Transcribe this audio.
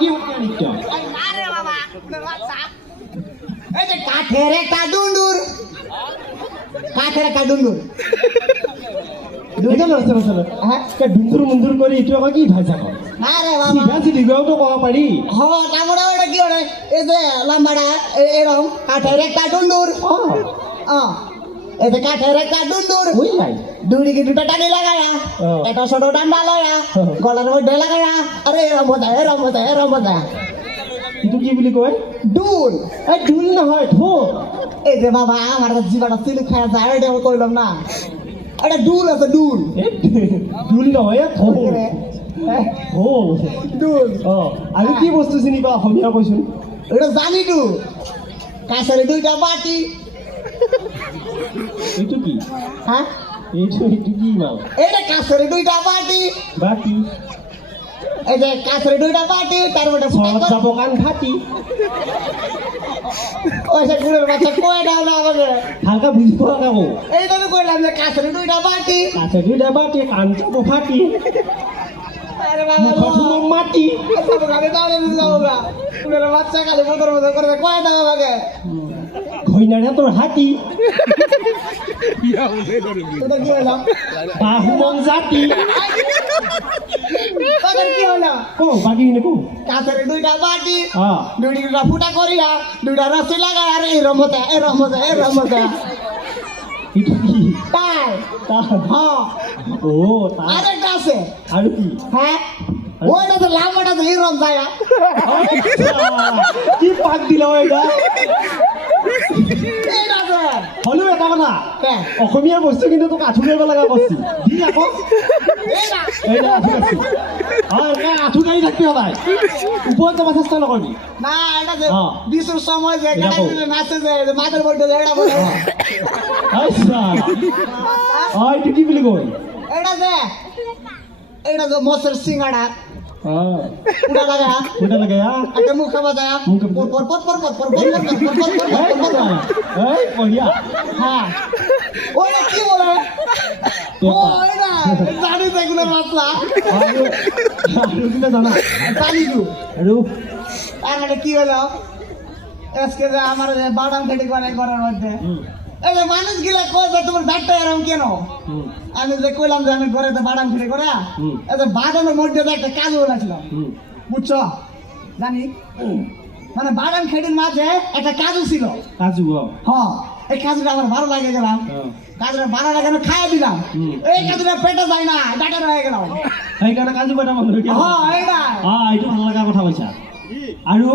কি হচ্ছে নিত্য আরে বাবা এই যে কাঠের একটা ডুন্ডুর এটা লছে লছে হ্যাঁ কে ডুন্দুর মুন্দুর করে এটা কি ভাষা কয় আরে বাবা সিধা সিধি গাও তো কওয়া পারি তারপরে ওটা কি ওটা এই যে লম্বাটা এরকম কাঠের একটা ডুন্ডুর এই যে কাঠের একটা ডুন্ডুর ওই নাই ডুড়িকে দুটো টানি লাগায়া এটা ছোট ডান্ডা লয়া গলার মধ্যে লাগায়া আরে এরম মজা কিন্তু কি বলি কয় ডুল এই ঢুল না হয় ঢোল এই যে বাবা আমার জীবাটা সিলি খায়া যায় এটা কইলাম না এটা ডুল আছে ডুল ঢুল না হয় ঢোল ঢোল ডুল আমি কি বস্তু চিনি পাওঁ অসমীয়া কৈছোঁ এটা জানি তো কাছারে দুইটা বাটি এইটো কি হ্যাঁ এইটো কি মাল এটা কাছারে দুইটা বাটি বাকি এই যে কাছারে দুইটা বাটি তারপরে ঘৰত যাব কাণ ফাটি ওই যে গুড়ের বাচ্চা কয় দাও না আমাকে ভালকে বুজি পোৱা কাকো এইটা তো কইলাম যে কাছারে দুইটা বাটি কাছে দুইটা বাটি কাণ যাব ফাটি আরে বাবা মুখত সোমাম মাটি আমি তাহলে যাবো গা গুড়ের বাচ্চা খালি মতর করে কয় দাও আমাকে ঘৈণাৰে তোৰ হাতী এটা কি হলো বাহুমন জাতি তখন কি হলো কওঁ বাকী কিনে কওঁ কাছারে দুইটা বাটি অঁ দুইটা ফুটা করিয়া দুইটা রসি লাগাই আর এই রমতা এইটো কি তাই হ্যাঁ তাৰ আরেকটা আছে আৰু কি হ্যাঁ ওইটা তো লাম্বাটা তো এরম যায় কি পাক দিলে এটা এইটা তো হ'লেও এটা কথা হ্যাঁ অসমীয়া বস্তু কিন্তু তোক আঁঠু কৰিব লগা বস্তু দি আকৌ এইটা এইটা আঁঠু আছে আঁঠু গাড়ি থাকবি সদায় ওপৰত যাব চেষ্টা নকৰিবি না এটা যে হ্যাঁ। বিশুর সময় যে এটা গাড়ি কও। দিলে নাচে যে মাথার বলতে যে এটা বলে আচ্ছা এইটো কি বুলি কয় এটা যে মসের সিঙ্গাড়া উড়া লাগা কোনটা লাগে একটা মুখ খাওয়া যায় মুখে পর এই বঢ়িয়া হ্যাঁ ওইটা কি বলে ওইটা জানি যেগুলো মাছলা আৰু কিনে জানা জানি তো আৰু আর এটা কি হলো আজকে যে আমার যে বাদাম খেটি করার মধ্যে এই যে মানুষ গিলা কয় যে তোমার ব্যাগটা এরকম কেন আমি যে কইলাম যে আমি ঘরে তো বাদাম খেটি করে এই যে বাদামের মধ্যে যে একটা কাজু বলেছিলাম বুঝছো জানি মানে বাদাম খেটির মাঝে একটা কাজু ছিল কাজু হ্যাঁ এই কাজুটা আমার ভালো লাগে গেলাম কাজুটা ভালো লাগে আমি খাইয়ে দিলাম এই কাজুটা পেটে যায় না ডাটা রয়ে গেলাম সেইকাৰণে কাজু বাদাম হ্যাঁ এইটা এইটো ভাল লগা কথা কৈছা আৰু